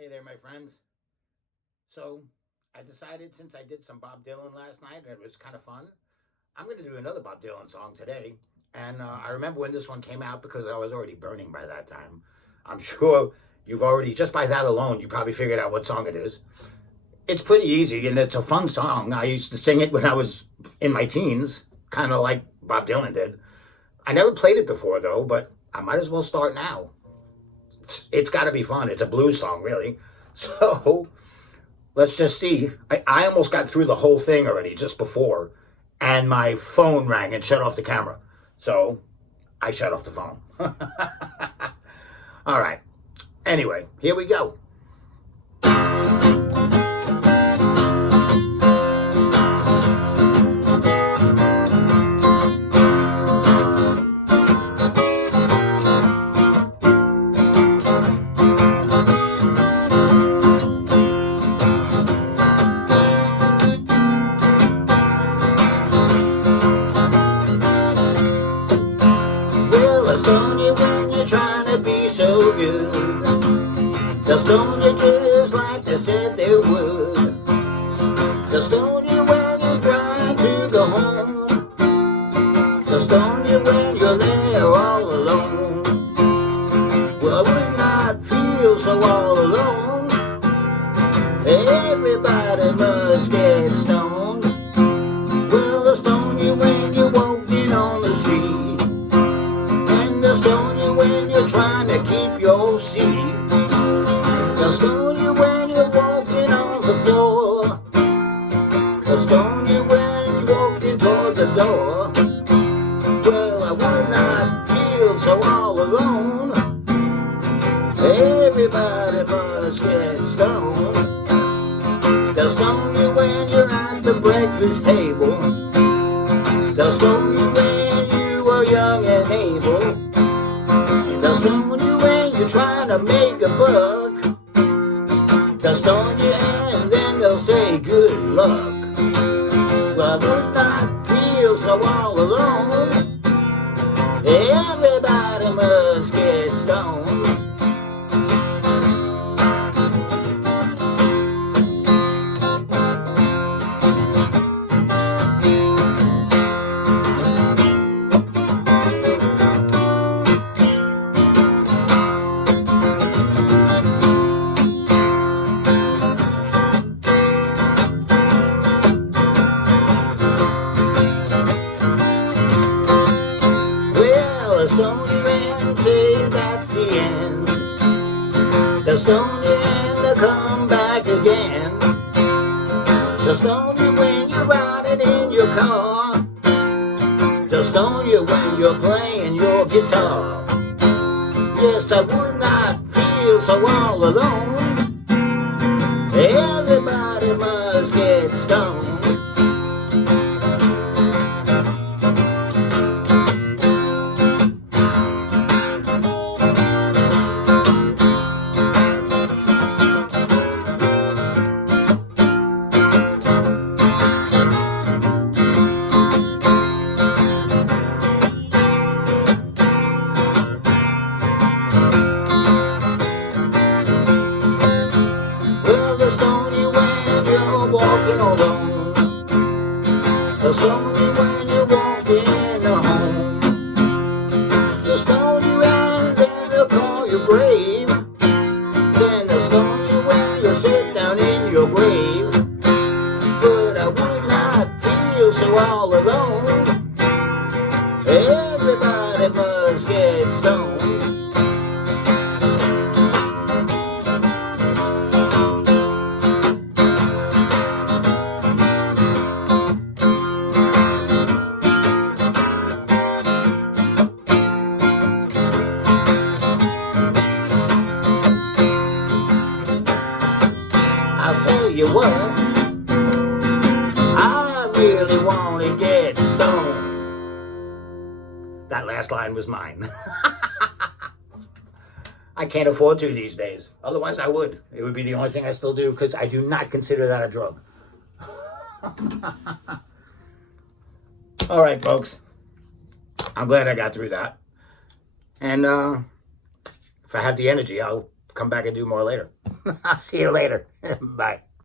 Hey there, my friends. So, I decided since I did some Bob Dylan last night and it was kind of fun, I'm going to do another Bob Dylan song today. And I remember when this one came out because I was already burning by that time. I'm sure you've already, just by that alone, you probably figured out what song it is. It's pretty easy and it's a fun song. I used to sing it when I was in my teens, kind of like Bob Dylan did. I never played it before though, but I might as well start now. It's got to be fun. It's a blues song, really. So let's just see. I almost got through the whole thing already just before, and my phone rang and shut off the camera. So I shut off the phone. All right. Anyway, here we go. So good. They'll stone you just like they said they would. They'll stone you when you're trying to go home. They'll stone you when you're there all alone. Well, I would not feel so all alone. Everybody must get stoned. Well, they'll stone you when you're walking on the street. And they'll stone you when you're trying to keep your seat. They'll stone you when you're walking on the floor. They'll stone you when you're walking toward the door. Well, I would not feel so all alone. Everybody must get stoned. They'll stone you when you're at the breakfast table. They'll stone you when you are young and able. They'll stone you when you're trying to make a buck. They'll stone you and then they'll say good luck. Well, I would not feel so all alone. Everybody must get stoned. They'll stone you and say that's the end. They'll stone you and they'll come back again. They'll stone you when you're riding in your car. They'll stone you when you're playing your guitar. Yes, I would not feel so all alone. Everybody must get stoned. Alone. They'll stone you when you're walking home. They'll stone you and then they'll call you brave. Then they'll stone you when you sit down in your grave. But I would not feel so all alone. Everybody must get stoned. I'll tell you what, I really want to get stoned. That last line was mine. I can't afford to these days. Otherwise I would. It would be the only thing I still do because I do not consider that a drug. All right, folks. I'm glad I got through that. And if I have the energy, I'll come back and do more later. I'll see you later. Bye.